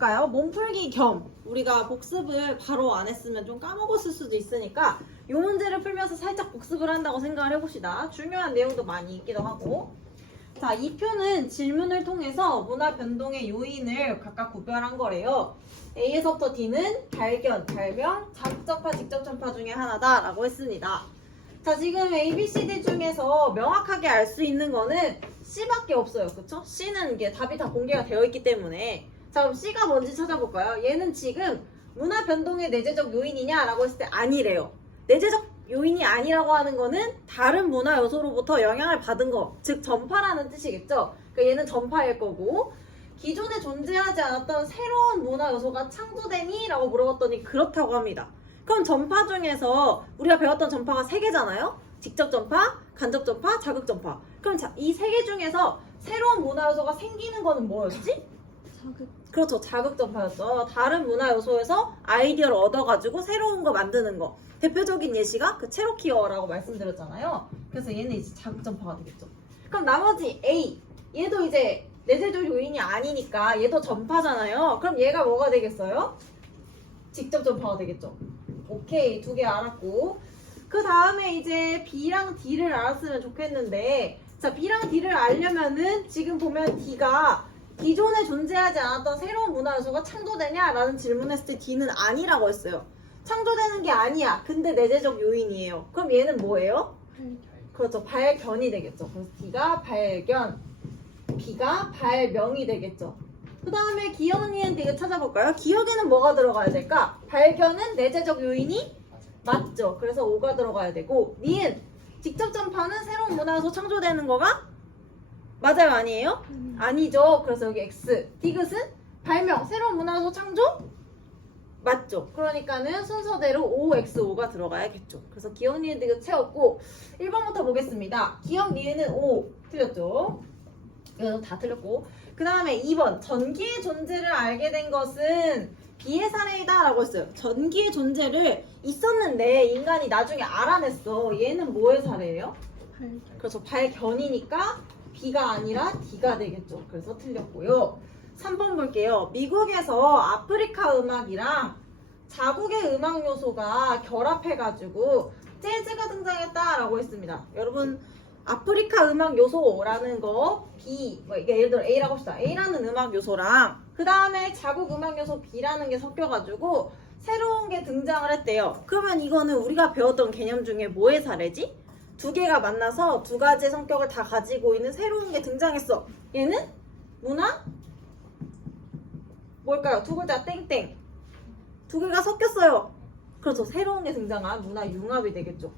해볼까요? 몸풀기 겸 우리가 복습을 바로 안 했으면 좀 까먹었을 수도 있으니까 이 문제를 풀면서 살짝 복습을 한다고 생각을 해봅시다. 중요한 내용도 많이 있기도 하고. 자, 이 표는 질문을 통해서 문화 변동의 요인을 각각 구별한 거래요. A에서부터 D는 발견, 발명, 자극전파, 직접전파 중에 하나다라고 했습니다. 자, 지금 A, B, C, D 중에서 명확하게 알 수 있는 거는 C밖에 없어요. 그쵸? C는 이게 답이 다 공개가 되어 있기 때문에. 자, 그럼 C가 뭔지 찾아볼까요? 얘는 지금 문화 변동의 내재적 요인이냐라고 했을 때 아니래요. 내재적 요인이 아니라고 하는 거는 다른 문화 요소로부터 영향을 받은 거, 즉 전파라는 뜻이겠죠? 그러니까 얘는 전파일 거고, 기존에 존재하지 않았던 새로운 문화 요소가 창조되니? 라고 물어봤더니 그렇다고 합니다. 그럼 전파 중에서 우리가 배웠던 전파가 3개잖아요? 직접 전파, 간접 전파, 자극 전파. 그럼 이 3개 중에서 새로운 문화 요소가 생기는 거는 뭐였지? 그렇죠. 자극 전파였죠. 다른 문화 요소에서 아이디어를 얻어가지고 새로운 거 만드는 거. 대표적인 예시가 그 체로키어라고 말씀드렸잖아요. 그래서 얘는 이제 자극 전파가 되겠죠. 그럼 나머지 A. 얘도 이제 내재적 요인이 아니니까 얘도 전파잖아요. 그럼 얘가 뭐가 되겠어요? 직접 전파가 되겠죠. 오케이. 2개 알았고. 그 다음에 이제 B랑 D를 알았으면 좋겠는데, 자, B랑 D를 알려면은 지금 보면 D가 기존에 존재하지 않았던 새로운 문화 요소가 창조되냐라는 질문했을 때 D는 아니라고 했어요. 창조되는 게 아니야. 근데 내재적 요인이에요. 그럼 얘는 뭐예요? 그렇죠. 발견이 되겠죠. 그래서 D가 발견, B가 발명이 되겠죠. 그 다음에 기억, 니은, 디귿 찾아볼까요? 기억에는 뭐가 들어가야 될까? 발견은 내재적 요인이 맞죠. 그래서 O가 들어가야 되고, 니은, 직접 전파는 새로운 문화 요소 창조되는 거가 맞아요, 아니에요? 아니죠. 그래서 여기 X. 디귿은 발명, 새로운 문화 요소 창조? 맞죠. 그러니까는 순서대로 OXO가 들어가야겠죠. 그래서 기억, 니은, 디귿 채웠고 1번부터 보겠습니다. 기억, 니은은 O. 틀렸죠. 이거 다 틀렸고. 그 다음에 2번. 전기의 존재를 알게 된 것은 B의 사례이다 라고 했어요. 전기의 존재를 있었는데 인간이 나중에 알아냈어. 얘는 뭐의 사례예요? 그래서 발견이니까 B가 아니라 D가 되겠죠. 그래서 틀렸고요. 3번 볼게요. 미국에서 아프리카 음악이랑 자국의 음악 요소가 결합해가지고 재즈가 등장했다라고 했습니다. 여러분, 아프리카 음악 요소라는 거 B, 예를 들어 A라고 합시다. A라는 음악 요소랑 그 다음에 자국 음악 요소 B라는 게 섞여가지고 새로운 게 등장을 했대요. 그러면 이거는 우리가 배웠던 개념 중에 뭐의 사례지? 2개가 만나서 2가지의 성격을 다 가지고 있는 새로운 게 등장했어. 얘는 문화? 뭘까요? 2글자 땡땡. 2개가 섞였어요. 그렇죠. 새로운 게 등장한 문화 융합이 되겠죠.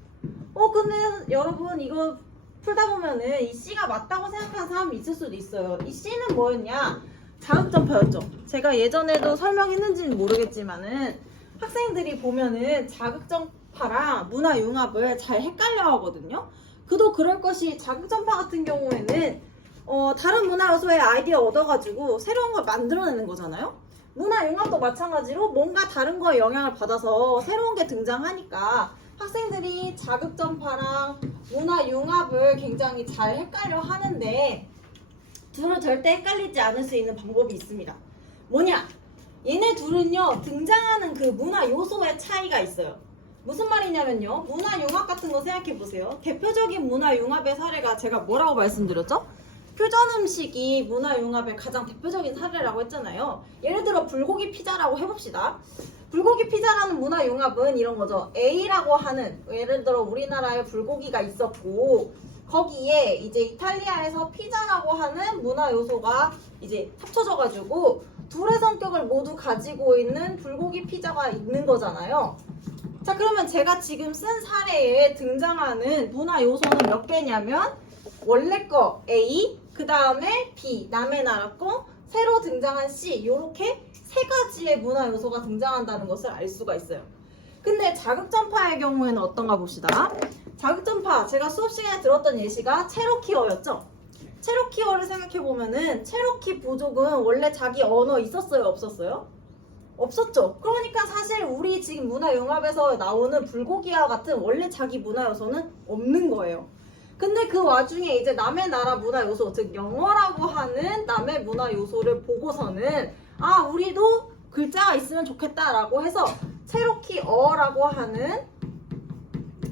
근데 여러분 이거 풀다 보면은 이 C가 맞다고 생각하는 사람이 있을 수도 있어요. 이 C는 뭐였냐? 자극전파였죠. 제가 예전에도 설명했는지는 모르겠지만은 학생들이 보면은 자극전파랑 문화융합을 잘 헷갈려 하거든요. 그도 그럴 것이 자극전파 같은 경우에는 다른 문화 요소의 아이디어 얻어가지고 새로운 걸 만들어내는 거잖아요. 문화융합도 마찬가지로 뭔가 다른 거에 영향을 받아서 새로운 게 등장하니까 학생들이 자극전파랑 문화융합을 굉장히 잘 헷갈려 하는데 둘을 절대 헷갈리지 않을 수 있는 방법이 있습니다. 뭐냐? 얘네 둘은요, 등장하는 그 문화 요소의 차이가 있어요. 무슨 말이냐면요, 문화융합 같은 거 생각해보세요. 대표적인 문화융합의 사례가 제가 뭐라고 말씀드렸죠? 퓨전 음식이 문화융합의 가장 대표적인 사례라고 했잖아요. 예를 들어 불고기 피자라고 해봅시다. 불고기 피자라는 문화융합은 이런 거죠. A라고 하는, 예를 들어 우리나라에 불고기가 있었고 거기에 이제 이탈리아에서 피자라고 하는 문화 요소가 이제 합쳐져가지고 둘의 성격을 모두 가지고 있는 불고기 피자가 있는 거잖아요. 자, 그러면 제가 지금 쓴 사례에 등장하는 문화 요소는 몇 개냐면 원래 거 A, 그 다음에 B, 남의 나라 거, 새로 등장한 C, 이렇게 3가지의 문화 요소가 등장한다는 것을 알 수가 있어요. 근데 자극전파의 경우에는 어떤가 봅시다. 자극전파, 제가 수업 시간에 들었던 예시가 체로키어였죠. 체로키어를 생각해보면은 체로키 부족은 원래 자기 언어 있었어요, 없었어요? 없었죠. 그러니까 사실 우리 지금 문화융합에서 나오는 불고기와 같은 원래 자기 문화 요소는 없는 거예요. 근데 그 와중에 이제 남의 나라 문화 요소, 즉 영어라고 하는 남의 문화 요소를 보고서는 아 우리도 글자가 있으면 좋겠다라고 해서 체로키어라고 하는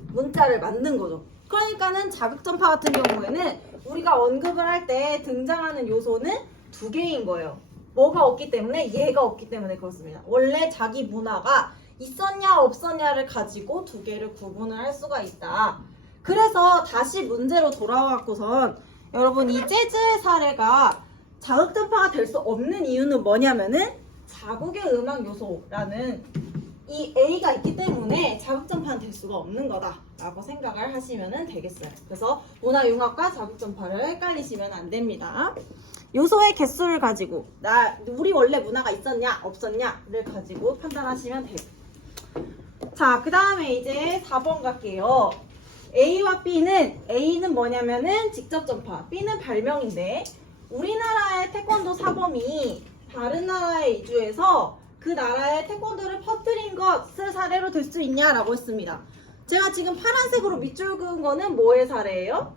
문자를 만든 거죠. 그러니까는 자극전파 같은 경우에는 우리가 언급을 할 때 등장하는 요소는 두 개인 거예요. 뭐가 없기 때문에? 얘가 없기 때문에 그렇습니다. 원래 자기 문화가 있었냐 없었냐를 가지고 두 개를 구분을 할 수가 있다. 그래서 다시 문제로 돌아와갖고선 여러분 이 재즈의 사례가 자극전파가 될 수 없는 이유는 뭐냐면은 자국의 음악 요소라는 이 A가 있기 때문에 자극전파는 될 수가 없는 거다라고 생각을 하시면 되겠어요. 그래서 문화융합과 자극전파를 헷갈리시면 안 됩니다. 요소의 개수를 가지고 우리 원래 문화가 있었냐 없었냐를 가지고 판단하시면 돼요. 자, 그 다음에 이제 4번 갈게요. A와 A는 뭐냐면은 직접전파, B는 발명인데 우리나라의 태권도 사범이 다른 나라에 이주해서 그 나라의 태권도를 퍼뜨린 것을 사례로 들 수 있냐라고 했습니다. 제가 지금 파란색으로 밑줄 그은 거는 뭐의 사례예요?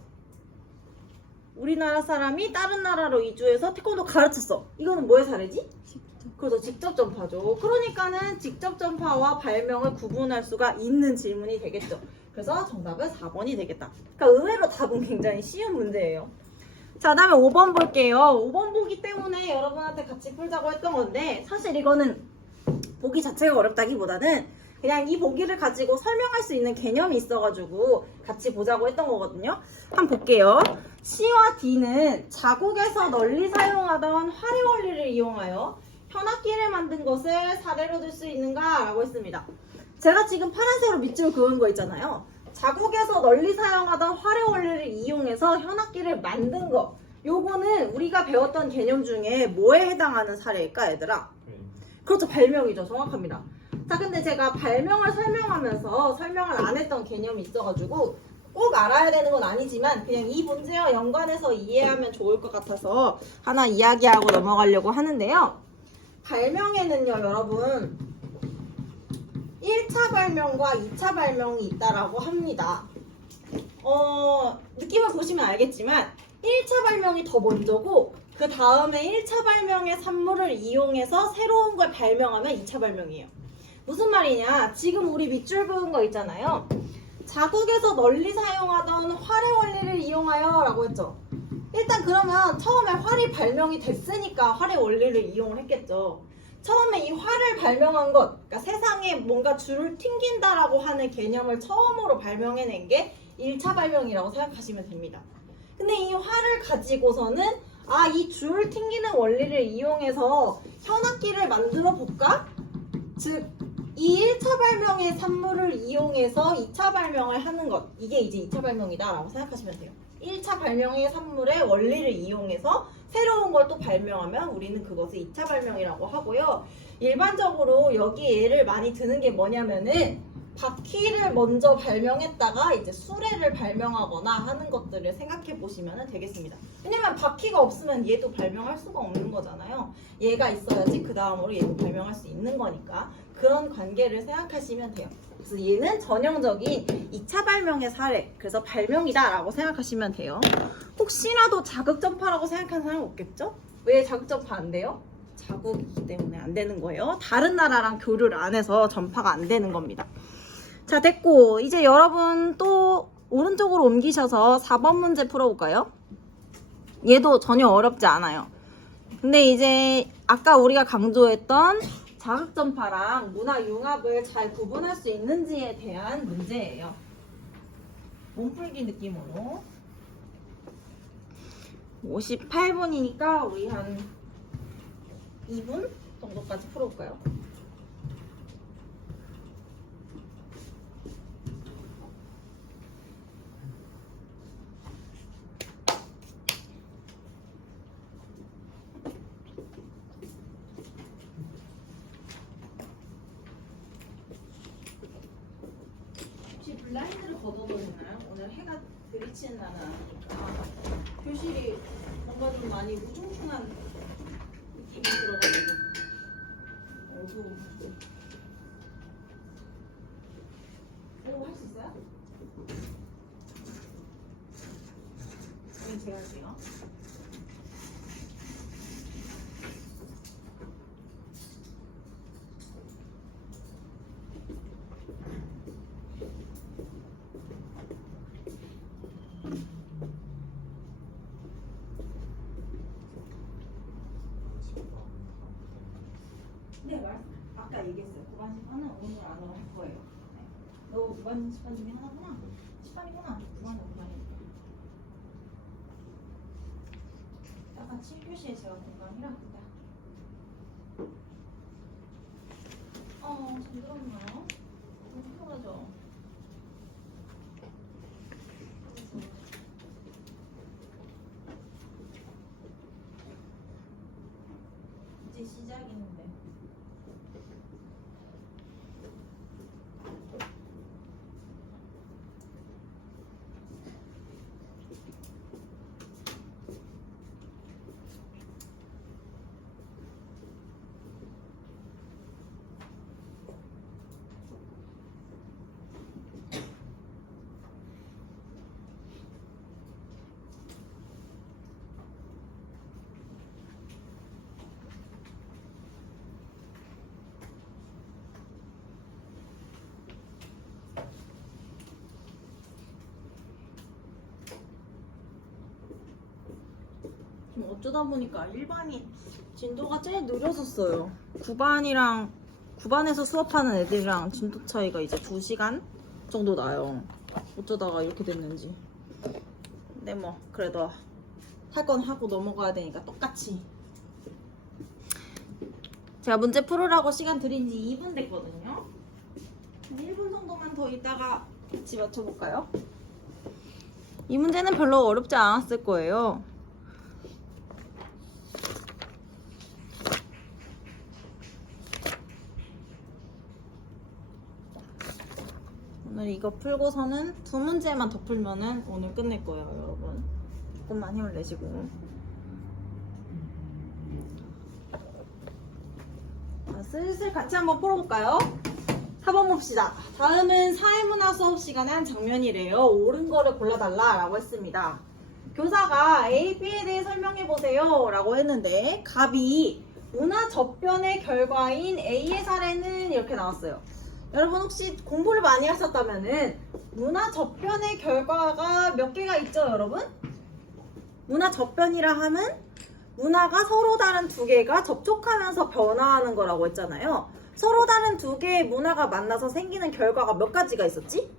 우리나라 사람이 다른 나라로 이주해서 태권도 가르쳤어. 이거는 뭐의 사례지? 그래서 직접 전파죠. 그러니까는 직접 전파와 발명을 구분할 수가 있는 질문이 되겠죠. 그래서 정답은 4번이 되겠다. 그러니까 의외로 답은 굉장히 쉬운 문제예요. 자, 다음에 5번 볼게요. 5번 보기 때문에 여러분한테 같이 풀자고 했던 건데 사실 이거는 보기 자체가 어렵다기보다는 그냥 이 보기를 가지고 설명할 수 있는 개념이 있어가지고 같이 보자고 했던 거거든요. 한번 볼게요. C와 D는 자국에서 널리 사용하던 활의 원리를 이용하여 현악기를 만든 것을 사례로 들 수 있는가? 라고 했습니다. 제가 지금 파란색으로 밑줄 그은 거 있잖아요. 자국에서 널리 사용하던 활의 원리를 이용해서 현악기를 만든 거. 요거는 우리가 배웠던 개념 중에 뭐에 해당하는 사례일까, 얘들아? 그렇죠, 발명이죠. 정확합니다. 자, 근데 제가 발명을 설명하면서 설명을 안 했던 개념이 있어가지고 꼭 알아야 되는 건 아니지만 그냥 이 문제와 연관해서 이해하면 좋을 것 같아서 하나 이야기하고 넘어가려고 하는데요. 발명에는요, 여러분 1차 발명과 2차 발명이 있다라고 합니다. 느낌을 보시면 알겠지만 1차 발명이 더 먼저고 그 다음에 1차 발명의 산물을 이용해서 새로운 걸 발명하면 2차 발명이에요. 무슨 말이냐? 지금 우리 밑줄 그은 거 있잖아요. 자국에서 널리 사용하던 활의 원리를 이용하여 라고 했죠. 일단 그러면 처음에 활이 발명이 됐으니까 활의 원리를 이용을 했겠죠. 처음에 이 활을 발명한 것, 그러니까 세상에 뭔가 줄을 튕긴다라고 하는 개념을 처음으로 발명해낸 게 1차 발명이라고 생각하시면 됩니다. 근데 이 활을 가지고서는 이 줄 튕기는 원리를 이용해서 현악기를 만들어 볼까? 즉, 이 1차 발명의 산물을 이용해서 2차 발명을 하는 것, 이게 이제 2차 발명이다 라고 생각하시면 돼요. 1차 발명의 산물의 원리를 이용해서 새로운 걸 또 발명하면 우리는 그것을 2차 발명이라고 하고요. 일반적으로 여기 예를 많이 드는 게 뭐냐면은 바퀴를 먼저 발명했다가 이제 수레를 발명하거나 하는 것들을 생각해 보시면 되겠습니다. 왜냐면 바퀴가 없으면 얘도 발명할 수가 없는 거잖아요. 얘가 있어야지 그 다음으로 얘도 발명할 수 있는 거니까 그런 관계를 생각하시면 돼요. 그래서 얘는 전형적인 2차 발명의 사례, 그래서 발명이다 라고 생각하시면 돼요. 혹시라도 자극전파라고 생각하는 사람 없겠죠? 왜 자극전파 안 돼요? 자국이기 때문에 안 되는 거예요. 다른 나라랑 교류를 안 해서 전파가 안 되는 겁니다. 자, 됐고 이제 여러분 또 오른쪽으로 옮기셔서 4번 문제 풀어볼까요? 얘도 전혀 어렵지 않아요. 근데 이제 아까 우리가 강조했던 자극전파랑 문화융합을 잘 구분할 수 있는지에 대한 문제예요. 몸풀기 느낌으로 58분이니까 우리 한 2분 정도까지 풀어볼까요? 혹시 블라인드를 걷어도 되나요? 오늘 해가 들이치는 날은 아니니까 교실이 뭔가 좀 많이 우중충한 느낌이 들어가지고 어두워. 할 수 있어요? 제가 할게요. 네, 아까 얘기했어요. 9반 10반은 오늘 안으로 할 거예요. 네. 너 9반 10반 중에 하나구나. 10반이구나. 9반은 9반이니까. 약간 7교시에 제가 공강이라 근데 잠들었나요? 너무 피곤하죠? 이제 시작인데. 어쩌다 보니까 1반이 진도가 제일 느려졌어요. 9반에서 수업하는 애들이랑 진도 차이가 이제 2시간 정도 나요. 어쩌다가 이렇게 됐는지. 근데 뭐 그래도 할 건 하고 넘어가야 되니까 똑같이. 제가 문제 풀으라고 시간 드린 지 2분 됐거든요. 1분 정도만 더 있다가 같이 맞춰볼까요? 이 문제는 별로 어렵지 않았을 거예요. 오늘 이거 풀고서는 2문제만 더 풀면은 오늘 끝낼 거예요, 여러분. 조금만 힘을 내시고. 자, 슬슬 같이 한번 풀어볼까요? 4번 봅시다. 다음은 사회문화 수업 시간에 한 장면이래요. 옳은 거를 골라달라 라고 했습니다. 교사가 A, B에 대해 설명해보세요 라고 했는데 갑이 문화 접변의 결과인 A의 사례는 이렇게 나왔어요. 여러분 혹시 공부를 많이 하셨다면은 문화 접변의 결과가 몇 개가 있죠, 여러분? 문화 접변이라 함은 문화가 서로 다른 두 개가 접촉하면서 변화하는 거라고 했잖아요. 서로 다른 두 개의 문화가 만나서 생기는 결과가 몇 가지가 있었지?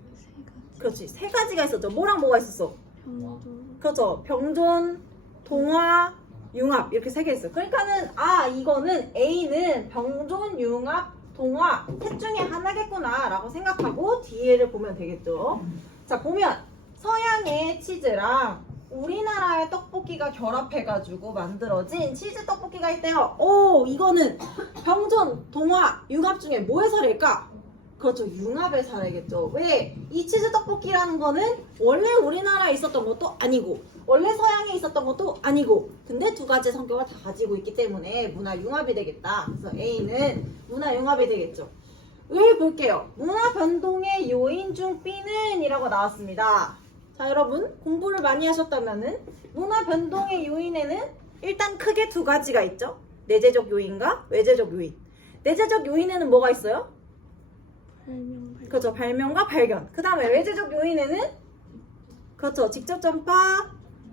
그렇지, 3가지가 있었죠. 뭐랑 뭐가 있었어? 그렇죠. 병존, 동화, 융합 이렇게 3개 있어요. 그러니까는 이거는 A는 병존, 융합, 동화 셋 중에 하나겠구나 라고 생각하고 뒤에를 보면 되겠죠. 자, 보면 서양의 치즈랑 우리나라의 떡볶이가 결합해가지고 만들어진 치즈 떡볶이가 있대요. 오, 이거는 병존, 동화, 융합 중에 뭐의 사례일까? 그렇죠, 융합의 사례겠죠. 왜? 이 치즈 떡볶이라는 거는 원래 우리나라에 있었던 것도 아니고 원래 서양에 있었던 것도 아니고 근데 2가지 성격을 다 가지고 있기 때문에 문화 융합이 되겠다. 그래서 A는 문화 융합이 되겠죠. 을 볼게요. 문화 변동의 요인 중 B는 이라고 나왔습니다. 자, 여러분 공부를 많이 하셨다면은 문화 변동의 요인에는 일단 크게 2가지가 있죠. 내재적 요인과 외재적 요인. 내재적 요인에는 뭐가 있어요? 그렇죠, 발명과 발견. 그 다음에 외재적 요인에는 그렇죠, 직접 전파,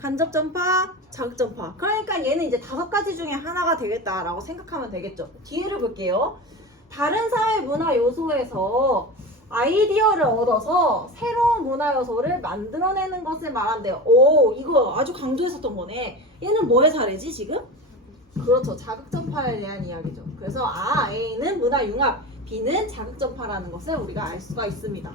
간접 전파, 자극 전파. 그러니까 얘는 이제 5가지 중에 하나가 되겠다라고 생각하면 되겠죠. 뒤에를 볼게요. 다른 사회 문화 요소에서 아이디어를 얻어서 새로운 문화 요소를 만들어내는 것을 말한대요. 오, 이거 아주 강조했었던 거네. 얘는 뭐의 사례지 지금? 그렇죠, 자극 전파에 대한 이야기죠. 그래서 A는 문화 융합, B는 자극 전파라는 것을 우리가 알 수가 있습니다.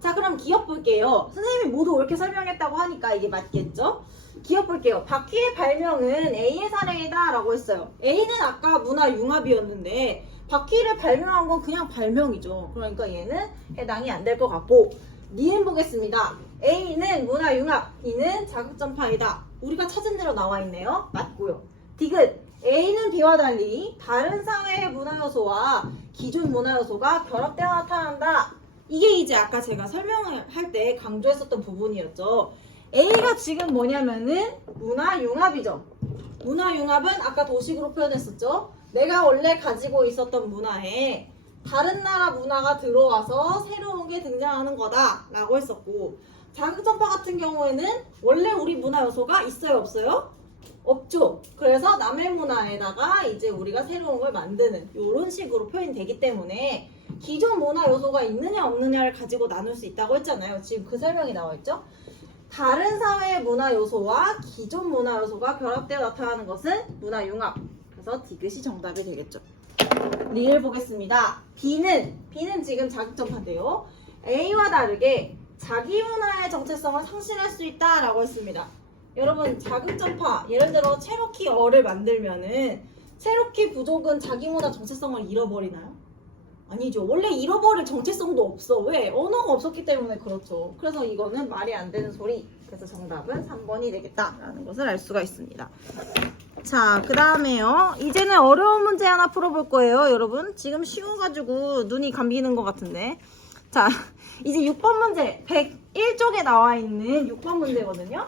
자, 그럼 기억 볼게요. 선생님이 모두 옳게 설명했다고 하니까 이게 맞겠죠? 기억 볼게요. 바퀴의 발명은 A의 사례이다 라고 했어요. A는 아까 문화 융합이었는데 바퀴를 발명한 건 그냥 발명이죠. 그러니까 얘는 해당이 안 될 것 같고, 니은 보겠습니다. A는 문화 융합, B는 자극 전파이다. 우리가 찾은 대로 나와 있네요. 맞고요. 디귿, A는 B와 달리 다른 사회의 문화 요소와 기존 문화 요소가 결합되어 나타난다. 이게 이제 아까 제가 설명을 할 때 강조했었던 부분이었죠. A가 지금 뭐냐면은 문화 융합이죠. 문화 융합은 아까 도식으로 표현했었죠. 내가 원래 가지고 있었던 문화에 다른 나라 문화가 들어와서 새로운 게 등장하는 거다 라고 했었고, 자극전파 같은 경우에는 원래 우리 문화 요소가 있어요, 없어요? 없죠. 그래서 남의 문화에다가 이제 우리가 새로운 걸 만드는 이런 식으로 표현이 되기 때문에 기존 문화 요소가 있느냐 없느냐를 가지고 나눌 수 있다고 했잖아요. 지금 그 설명이 나와 있죠. 다른 사회의 문화 요소와 기존 문화 요소가 결합되어 나타나는 것은 문화 융합. 그래서 디귿이 정답이 되겠죠. 리을 보겠습니다. B는 지금 자극점파인데요. A와 다르게 자기 문화의 정체성을 상실할 수 있다라고 했습니다. 여러분 자극점파 예를 들어 체로키어를 만들면은 체로키 부족은 자기 문화 정체성을 잃어버리나요? 아니죠. 원래 잃어버릴 정체성도 없어. 왜? 언어가 없었기 때문에 그렇죠. 그래서 이거는 말이 안 되는 소리. 그래서 정답은 3번이 되겠다라는 것을 알 수가 있습니다. 자, 그 다음에요. 이제는 어려운 문제 하나 풀어볼 거예요, 여러분. 지금 쉬워가지고 눈이 감기는 것 같은데. 자, 이제 6번 문제. 101쪽에 나와 있는 6번 문제거든요.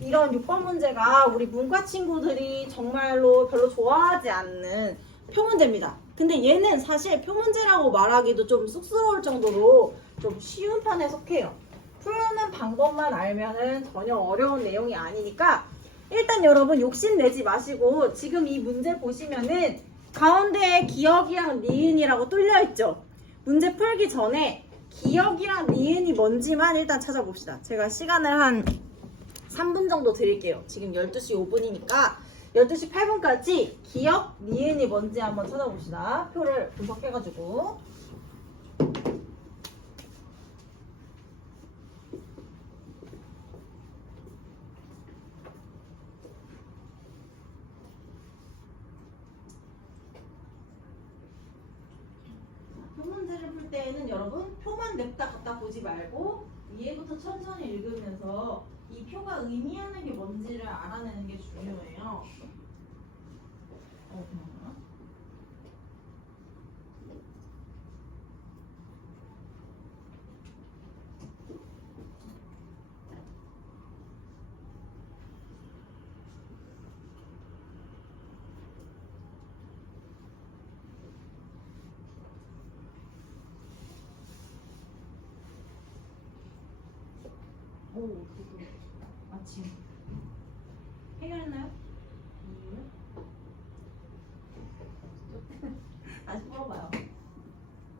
이런 6번 문제가 우리 문과 친구들이 정말로 별로 좋아하지 않는 표문제입니다. 근데 얘는 사실 표문제라고 말하기도 좀 쑥스러울 정도로 좀 쉬운 편에 속해요. 푸는 방법만 알면은 전혀 어려운 내용이 아니니까 일단 여러분 욕심내지 마시고 지금 이 문제 보시면은 가운데에 기억이랑 니은이라고 뚫려있죠. 문제 풀기 전에 기억이랑 니은이 뭔지만 일단 찾아봅시다. 제가 시간을 한 3분 정도 드릴게요. 지금 12시 5분이니까 12시 8분까지 기억, 니은이 뭔지 한번 찾아봅시다. 표를 분석해가지고. 표문제를 풀 때에는 여러분 표만 냅다 갖다 보지 말고 위에부터 천천히 읽으면서 이 표가 의미하는 게 뭔지를 알아내는 게 중요해요. 잠깐만. 오, 아침 해결했나요? 다시 풀어봐요.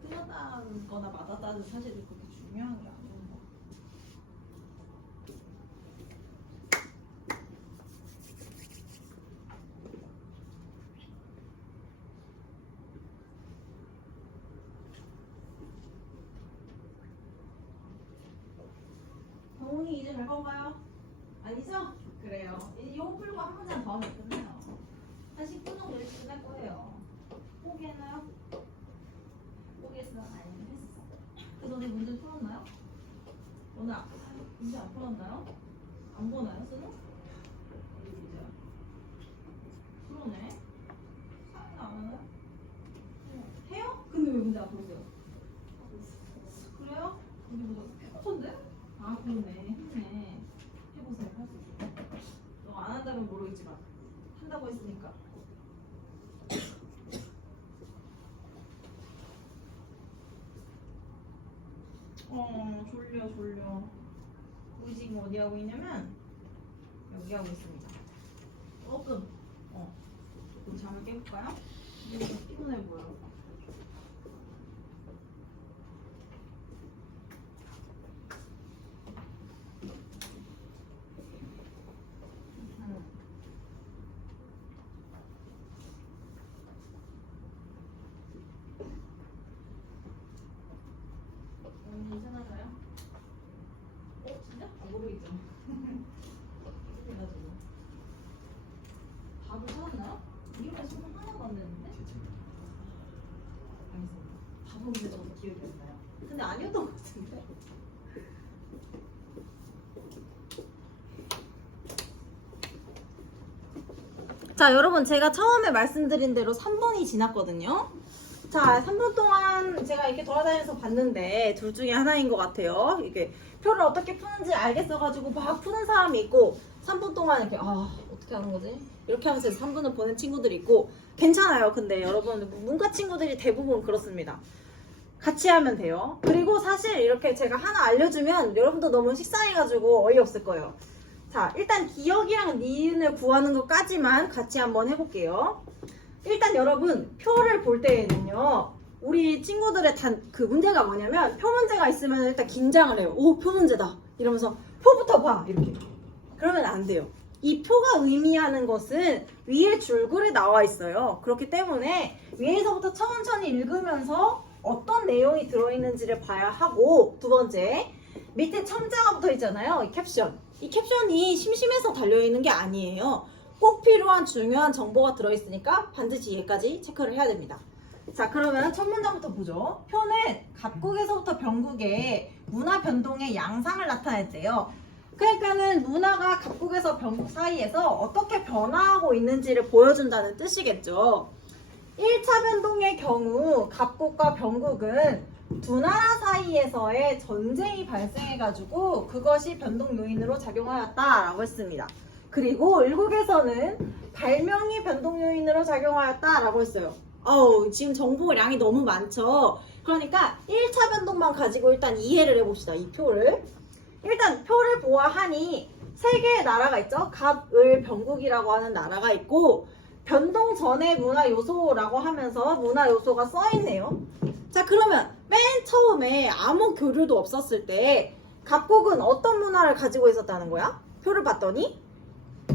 틀렸다는 거나 맞았다는 사실이 그렇게 중요한 게 아닌 거. 동훈이 이제 잘 건가요? 아니죠? 그래요. 이거 풀고 한 문장 더 하면 끝나요. 한 10분 정도 일찍 끝날 거예요. 포기했나요? 포기했어? 아니면 했어? 그 전에 문제 풀었나요? 오늘 문제 안 풀었나요? 안 보나요, 수능? 풀었네. 사인 안 하나요? 해요? 근데 왜 문제 안 풀었어요? 그래요? 우리 뭐 페퍼인데? 아 그러네. 했네. 해보세요. 할 수 있어요. 너 안 한다면 모르겠지만 한다고 했으니까. 졸려. 우리 지금 어디 하고 있냐면 여기 하고 있습니다. 조금 우리 잠을 깨볼까요? 이게 피곤해 보여. 괜찮아서요? 진짜? 모르겠죠. 그래가지고 답을 찾았나요? 이번에 수능 하나도 안 됐는데? 알겠습니다. 답은 근데 저도 기억이 안 나요. 근데 아니었던 것 같은데? 자, 여러분 제가 처음에 말씀드린 대로 3번이 지났거든요. 자, 3분 동안 제가 이렇게 돌아다니면서 봤는데 둘 중에 하나인 것 같아요. 이게 표를 어떻게 푸는지 알겠어가지고 막 푸는 사람이 있고 3분 동안 이렇게 어떻게 하는 거지? 이렇게 하면서 3분을 보는 친구들이 있고 괜찮아요. 근데 여러분 문과 친구들이 대부분 그렇습니다. 같이 하면 돼요. 그리고 사실 이렇게 제가 하나 알려주면 여러분도 너무 식상해가지고 어이없을 거예요. 자, 일단 기억이랑 니은을 구하는 것까지만 같이 한번 해볼게요. 일단 여러분, 표를 볼 때에는요, 우리 친구들의 그 문제가 뭐냐면, 표 문제가 있으면 일단 긴장을 해요. 오, 표 문제다. 이러면서, 표부터 봐. 이렇게. 그러면 안 돼요. 이 표가 의미하는 것은 위에 줄글에 나와 있어요. 그렇기 때문에 위에서부터 천천히 읽으면서 어떤 내용이 들어있는지를 봐야 하고, 두 번째, 밑에 첨자가 붙어 있잖아요. 이 캡션. 이 캡션이 심심해서 달려있는 게 아니에요. 꼭 필요한 중요한 정보가 들어있으니까 반드시 얘까지 체크를 해야 됩니다. 자, 그러면 첫 문장부터 보죠. 표는 갑국에서부터 병국의 문화 변동의 양상을 나타냈대요. 그러니까는 문화가 갑국에서 병국 사이에서 어떻게 변화하고 있는지를 보여준다는 뜻이겠죠. 1차 변동의 경우 갑국과 병국은 두 나라 사이에서의 전쟁이 발생해가지고 그것이 변동 요인으로 작용하였다라고 했습니다. 그리고 을국에서는 발명이 변동 요인으로 작용하였다라고 했어요. 지금 정보량이 너무 많죠. 그러니까 1차 변동만 가지고 일단 이해를 해봅시다. 이 표를. 일단 표를 보아하니 세 개의 나라가 있죠. 갑, 을, 병국이라고 하는 나라가 있고 변동 전의 문화 요소라고 하면서 문화 요소가 써있네요. 자, 그러면 맨 처음에 아무 교류도 없었을 때 갑국은 어떤 문화를 가지고 있었다는 거야? 표를 봤더니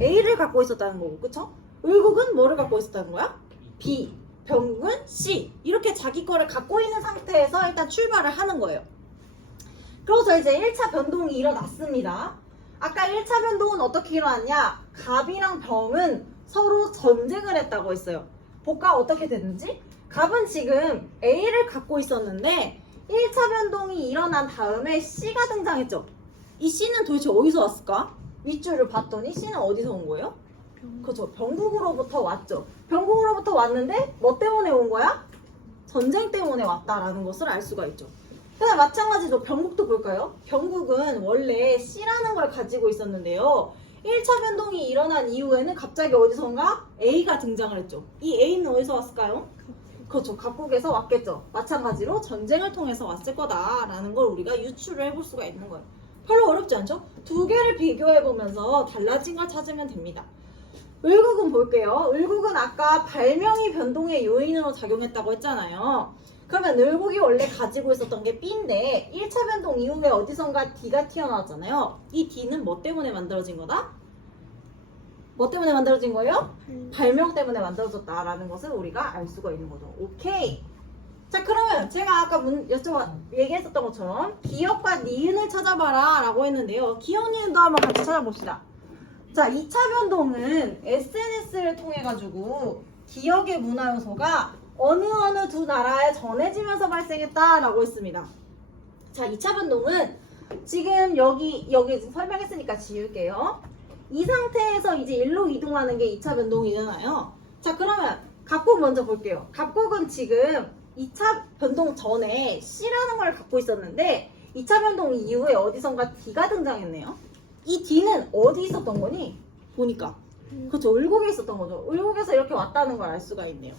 A를 갖고 있었다는 거고, 그쵸? 을국은 뭐를 갖고 있었다는 거야? B, 병국은 C. 이렇게 자기 거를 갖고 있는 상태에서 일단 출발을 하는 거예요. 그래서 이제 1차 변동이 일어났습니다. 아까 1차 변동은 어떻게 일어났냐? 갑이랑 병은 서로 전쟁을 했다고 했어요. 볼까? 어떻게 됐는지? 갑은 지금 A를 갖고 있었는데 1차 변동이 일어난 다음에 C가 등장했죠. 이 C는 도대체 어디서 왔을까? 윗줄을 봤더니 C는 어디서 온 거예요? 그렇죠. 병국으로부터 왔죠. 병국으로부터 왔는데 뭐 때문에 온 거야? 전쟁 때문에 왔다라는 것을 알 수가 있죠. 그냥 마찬가지로 병국도 볼까요? 병국은 원래 C라는 걸 가지고 있었는데요. 1차 변동이 일어난 이후에는 갑자기 어디선가 A가 등장을 했죠. 이 A는 어디서 왔을까요? 그렇죠. 갑국에서 왔겠죠. 마찬가지로 전쟁을 통해서 왔을 거다라는 걸 우리가 유추를 해볼 수가 있는 거예요. 별로 어렵지 않죠? 두 개를 비교해보면서 달라진 걸 찾으면 됩니다. 을국은 볼게요. 을국은 아까 발명이 변동의 요인으로 작용했다고 했잖아요. 그러면 을국이 원래 가지고 있었던 게 B인데 1차 변동 이후에 어디선가 D가 튀어나왔잖아요. 이 D는 뭐 때문에 만들어진 거다? 뭐 때문에 만들어진 거예요? 발명 때문에 만들어졌다라는 것을 우리가 알 수가 있는 거죠. 오케이. 자, 그러면 제가 아까 얘기했었던 것처럼 기억과 니은을 찾아봐라 라고 했는데요. 기억, 니은도 한번 같이 찾아봅시다. 자, 2차 변동은 SNS를 통해 가지고 기억의 문화 요소가 어느 두 나라에 전해지면서 발생했다라고 했습니다. 자, 2차 변동은 지금 여기 설명했으니까 지울게요. 이 상태에서 이제 일로 이동하는 게 2차 변동이잖아요. 자, 그러면 갑국 먼저 볼게요. 갑국은 지금 2차 변동 전에 C라는 걸 갖고 있었는데 2차 변동 이후에 어디선가 D가 등장했네요. 이 D는 어디 있었던 거니? 보니까 그렇죠. 을국에 있었던 거죠. 을국에서 이렇게 왔다는 걸 알 수가 있네요.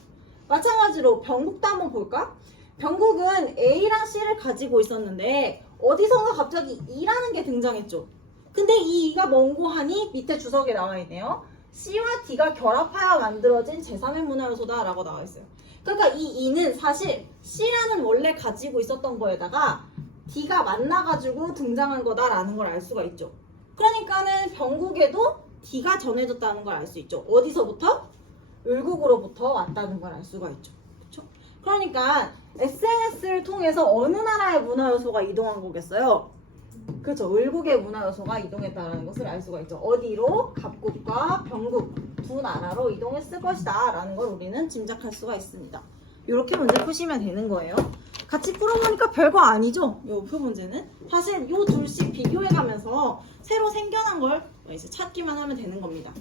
마찬가지로 병국도 한번 볼까? 병국은 A랑 C를 가지고 있었는데 어디선가 갑자기 E라는 게 등장했죠. 근데 이 E가 뭔고 하니 밑에 주석에 나와 있네요. C와 D가 결합하여 만들어진 제3의 문화 요소다 라고 나와 있어요. 그러니까 이 E는 사실 C라는 원래 가지고 있었던 거에다가 D가 만나가지고 등장한 거다라는 걸 알 수가 있죠. 그러니까는 병국에도 D가 전해졌다는 걸 알 수 있죠. 어디서부터? 을국으로부터 왔다는 걸 알 수가 있죠. 그렇죠? 그러니까 SNS를 통해서 어느 나라의 문화 요소가 이동한 거겠어요? 그렇죠. 을국의 문화 요소가 이동했다는 것을 알 수가 있죠. 어디로? 갑국과 병국 두 나라로 이동했을 것이다 라는 걸 우리는 짐작할 수가 있습니다. 이렇게 문제 푸시면 되는 거예요. 같이 풀어보니까 별거 아니죠? 이 표 문제는 사실 이 둘씩 비교해가면서 새로 생겨난 걸 이제 찾기만 하면 되는 겁니다.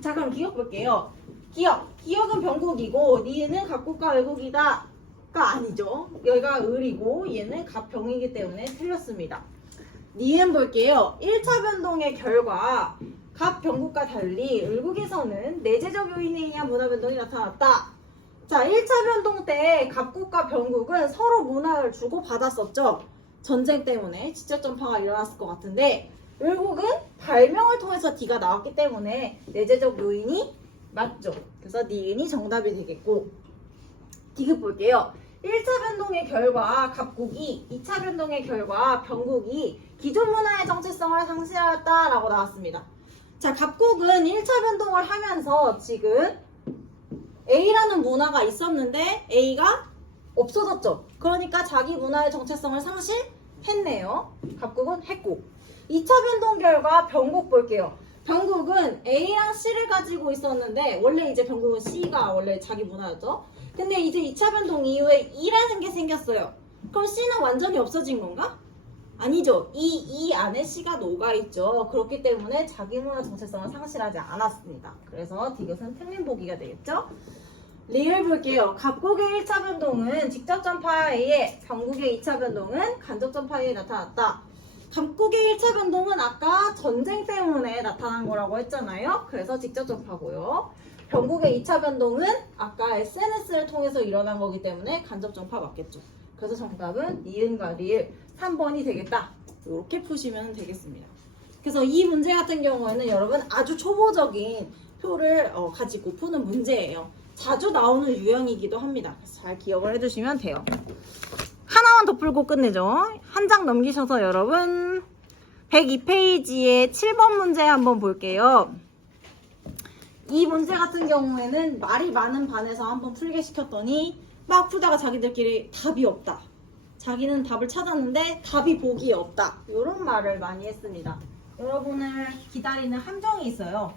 자, 그럼 기억 볼게요. 기억은 병국이고 니은 갑국과 을국이다 가 아니죠. 여기가 을이고 얘는 갑병이기 때문에 틀렸습니다. 니은 볼게요. 1차 변동의 결과 갑병국과 달리 을국에서는 내재적 요인에 의한 문화 변동이 나타났다. 자, 1차 변동 때 갑국과 병국은 서로 문화를 주고받았었죠. 전쟁 때문에 지적 전파가 일어났을 것 같은데 결국은 발명을 통해서 D가 나왔기 때문에 내재적 요인이 맞죠. 그래서 니은이 정답이 되겠고, 디귿 볼게요. 1차 변동의 결과 갑국이 2차 변동의 결과 병국이 기존 문화의 정체성을 상실하였다라고 나왔습니다. 자, 갑국은 1차 변동을 하면서 지금 A라는 문화가 있었는데 A가 없어졌죠. 그러니까 자기 문화의 정체성을 상실했네요. 갑국은 했고, 2차 변동 결과 병국 볼게요. 병국은 A랑 C를 가지고 있었는데 원래 이제 병국은 C가 원래 자기 문화였죠. 근데 이제 2차 변동 이후에 E라는 게 생겼어요. 그럼 C는 완전히 없어진 건가? 아니죠. 이 안에 C가 녹아있죠. 그렇기 때문에 자기 문화 정체성을 상실하지 않았습니다. 그래서 디귿은 틀린 보기가 되겠죠. 리을 볼게요. 갑국의 1차 변동은 직접 전파에 의해 병국의 2차 변동은 간접 전파에 의해 나타났다. 갑국의 1차 변동은 아까 전쟁 때문에 나타난 거라고 했잖아요. 그래서 직접 전파고요. 병국의 2차 변동은 아까 SNS를 통해서 일어난 거기 때문에 간접 전파 맞겠죠. 그래서 정답은 니은과 리을 3번이 되겠다. 이렇게 푸시면 되겠습니다. 그래서 이 문제 같은 경우에는 여러분 아주 초보적인 표를 가지고 푸는 문제예요. 자주 나오는 유형이기도 합니다. 그래서 잘 기억을 해주시면 돼요. 하나만 더 풀고 끝내죠. 한 장 넘기셔서 여러분 102페이지에 7번 문제 한번 볼게요. 이 문제 같은 경우에는 말이 많은 반에서 한번 풀게 시켰더니 막 풀다가 자기들끼리 답이 없다. 자기는 답을 찾았는데 답이 보기에 없다. 이런 말을 많이 했습니다. 여러분을 기다리는 함정이 있어요.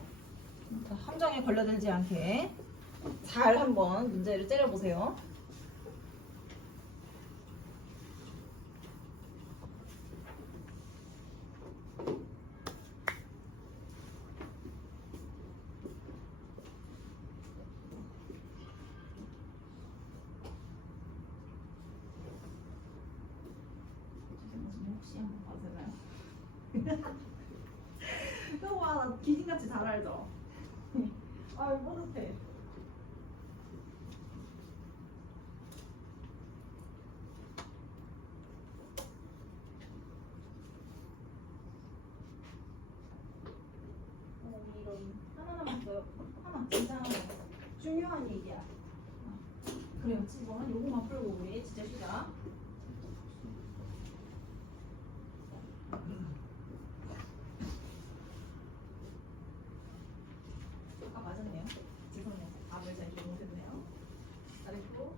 함정에 걸려들지 않게 잘 한번 문제를 째려보세요. 혹시 한번 봐주나요? 와, 나 귀신같이 잘 알죠? 아, 이거 뿌듯해. 이런 하나 남았어요. 하나, 진짜 하나. 중요한 얘기야. 그래요, 7번. 요거만 풀고 우리 진짜 쉬자. 아, 맞았네요. 죄송해요. 답을 잘 기억 못했네요. 잘했고.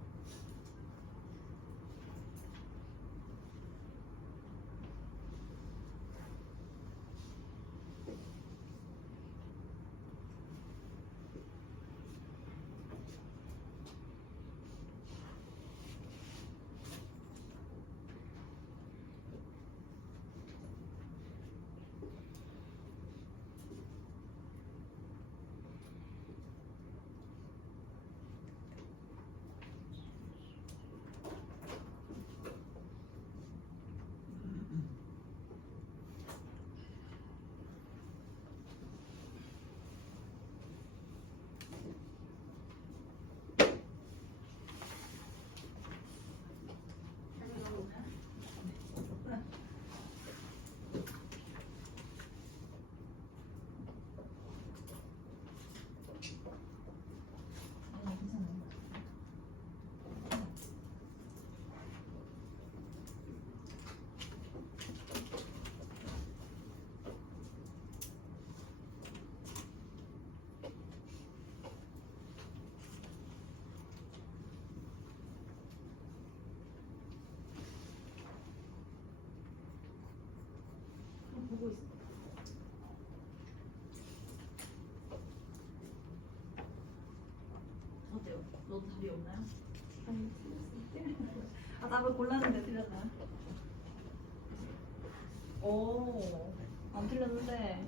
보고 있어. 어때요? 너도 답이 없나요? 아니, 아, 답을 골랐는데 틀렸나요? 오, 안 틀렸는데.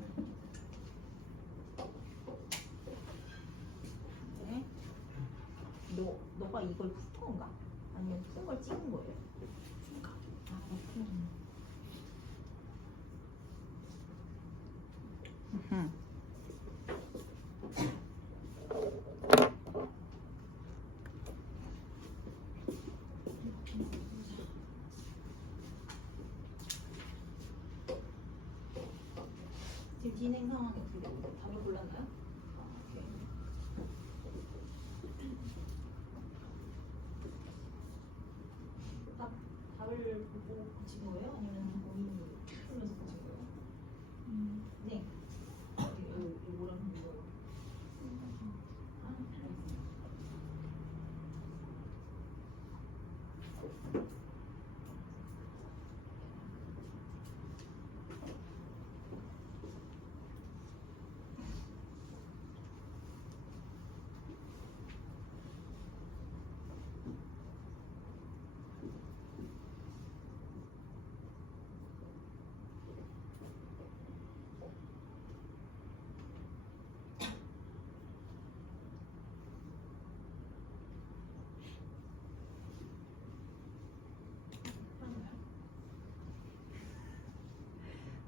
네? 너가 이걸 푸는 건가? 아니면 푼 걸 찍은 거예요? 아, 푸는 괜찮나요? 오케이. 답을 보고 붙인 거예요? 아니면 본인이 풀면서 붙인 거예요? 네. 이거 뭐라고 하는 거예요? 아, 알겠습니다.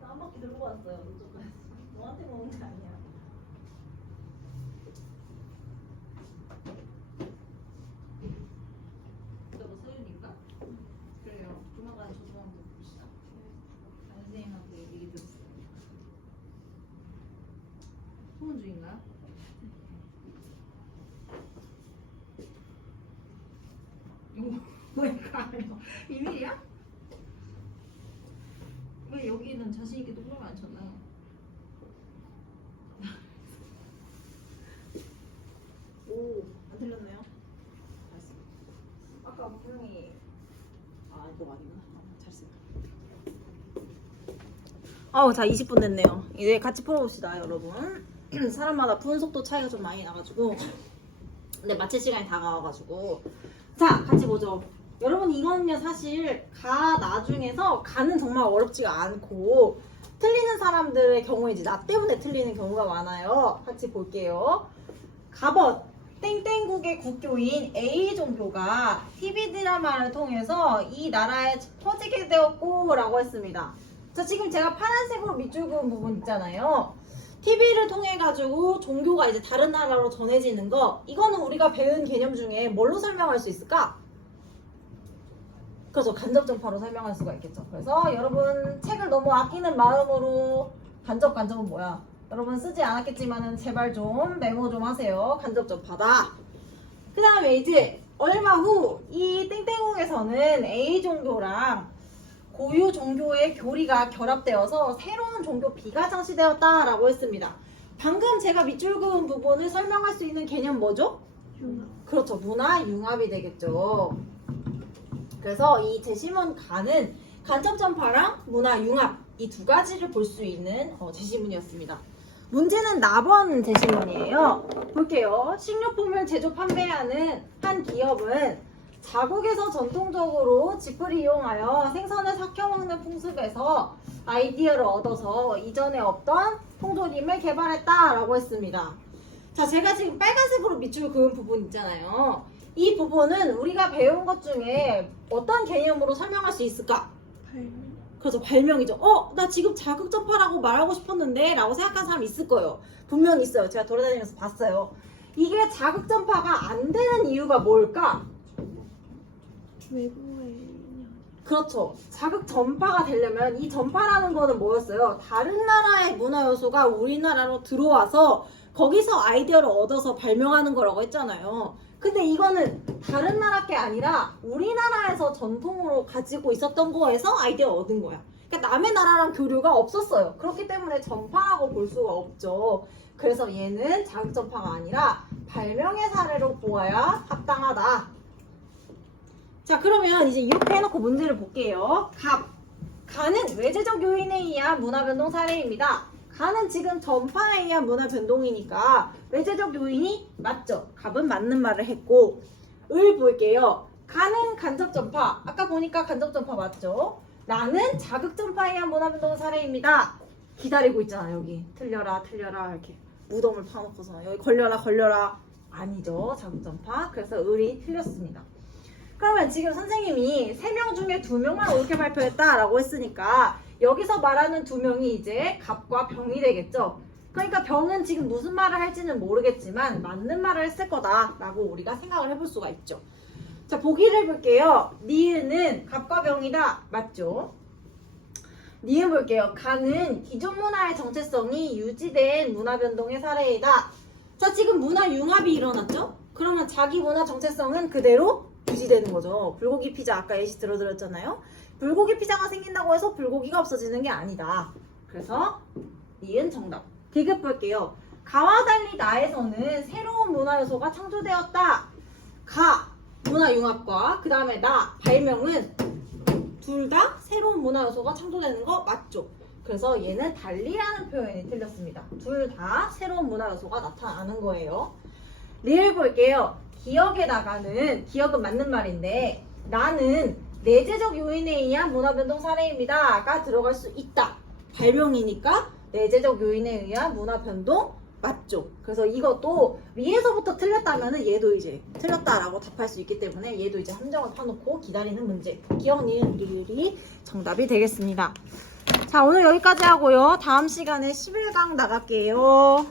나 한 바퀴 들고 왔어요. 이쪽까지. 너한테 먹은 게 아니야. 저거 서윤인가? 그래요. 조만간 조조 한번 봅시다. 선생님한테 얘기 들었어요. 소문 중인가요? 이거 뭐야? 비밀이야? 왜 여기는 자신 있게 동그라미 안 쳤나요? 오, 안 틀렸네요. 알았습니다. 아까 분명히 이거 아니구나. 잘 쓰요. 자 20분 됐네요. 이제 같이 풀어봅시다, 여러분. 사람마다 푸는 속도 차이가 좀 많이 나가지고, 근데 마칠 시간이 다가와가지고, 자 같이 보죠. 여러분 이거는요 사실 나중에서 가는 정말 어렵지가 않고 틀리는 사람들의 경우에 이제 나 때문에 틀리는 경우가 많아요. 같이 볼게요. 갑옷 땡땡국의 국교인 A 종교가 TV 드라마를 통해서 이 나라에 퍼지게 되었고 라고 했습니다. 자 지금 제가 파란색으로 밑줄 그은 부분 있잖아요. TV를 통해 가지고 종교가 이제 다른 나라로 전해지는 거, 이거는 우리가 배운 개념 중에 뭘로 설명할 수 있을까? 그래서 간접전파로 설명할 수가 있겠죠. 그래서 여러분 책을 너무 아끼는 마음으로 간접은 뭐야? 여러분 쓰지 않았겠지만은 제발 좀 메모 좀 하세요. 간접전파다. 그 다음에 이제 얼마 후 이 땡땡국에서는 A 종교랑 고유 종교의 교리가 결합되어서 새로운 종교 B가 창시되었다라고 했습니다. 방금 제가 밑줄 그은 부분을 설명할 수 있는 개념 뭐죠? 융합. 그렇죠. 문화 융합이 되겠죠. 그래서 이 제시문 가는 간접전파랑 문화 융합 이 두 가지를 볼 수 있는 제시문이었습니다. 문제는 나번 제시문이에요. 볼게요. 식료품을 제조 판매하는 한 기업은 자국에서 전통적으로 짚을 이용하여 생선을 삭혀 먹는 풍습에서 아이디어를 얻어서 이전에 없던 통조림을 개발했다라고 했습니다. 자, 제가 지금 빨간색으로 밑줄 그은 부분 있잖아요. 이 부분은 우리가 배운 것 중에 어떤 개념으로 설명할 수 있을까? 발명. 그래서 발명이죠. 나 지금 자극전파라고 말하고 싶었는데 라고 생각하는 사람 있을 거예요. 분명히 있어요. 제가 돌아다니면서 봤어요. 이게 자극전파가 안 되는 이유가 뭘까? 외부의 그렇죠. 자극전파가 되려면 이 전파라는 거는 뭐였어요? 다른 나라의 문화 요소가 우리나라로 들어와서 거기서 아이디어를 얻어서 발명하는 거라고 했잖아요. 근데 이거는 다른 나라 게 아니라 우리나라에서 전통으로 가지고 있었던 거에서 아이디어를 얻은 거야. 그러니까 남의 나라랑 교류가 없었어요. 그렇기 때문에 전파라고 볼 수가 없죠. 그래서 얘는 자극전파가 아니라 발명의 사례로 보아야 합당하다. 자, 그러면 이제 이렇게 해놓고 문제를 볼게요. 가는 외재적 요인에 의한 문화변동 사례입니다. 가는 지금 전파에 의한 문화변동이니까 외재적 요인이 맞죠? 갑은 맞는 말을 했고, 을 볼게요. 가는 간접전파, 아까 보니까 간접전파 맞죠? 나는 자극전파에 의한 문화변동 사례입니다. 기다리고 있잖아. 여기 틀려라 이렇게 무덤을 파놓고서 여기 걸려라 아니죠. 자극전파. 그래서 을이 틀렸습니다. 그러면 지금 선생님이 3명 중에 2명만 옳게 발표했다라고 했으니까 여기서 말하는 2명이 이제 갑과 병이 되겠죠. 그러니까 병은 지금 무슨 말을 할지는 모르겠지만 맞는 말을 했을 거다라고 우리가 생각을 해볼 수가 있죠. 자, 보기를 볼게요. 니은은 갑과 병이다. 맞죠? 니은 볼게요. 가는 기존 문화의 정체성이 유지된 문화 변동의 사례이다. 자, 지금 문화 융합이 일어났죠? 그러면 자기 문화 정체성은 그대로 유지되는 거죠. 불고기 피자 아까 예시 들어드렸잖아요. 불고기 피자가 생긴다고 해서 불고기가 없어지는 게 아니다. 그래서 니은 정답. 디귿 볼게요. 가와 달리 나에서는 새로운 문화 요소가 창조되었다. 가, 문화 융합과 그 다음에 나, 발명은 둘 다 새로운 문화 요소가 창조되는 거 맞죠? 그래서 얘는 달리라는 표현이 틀렸습니다. 둘 다 새로운 문화 요소가 나타나는 거예요. 리을 볼게요. 기억에다가는, 기억은 맞는 말인데 나는 내재적 요인에 의한 문화 변동 사례입니다 가 들어갈 수 있다. 발명이니까 내재적 요인에 의한 문화 변동 맞죠? 그래서 이것도 위에서부터 틀렸다면은 얘도 이제 틀렸다라고 답할 수 있기 때문에 얘도 이제 함정을 파놓고 기다리는 문제. 기억, 니은, 리을이 정답이 되겠습니다. 자, 오늘 여기까지 하고요. 다음 시간에 11강 나갈게요.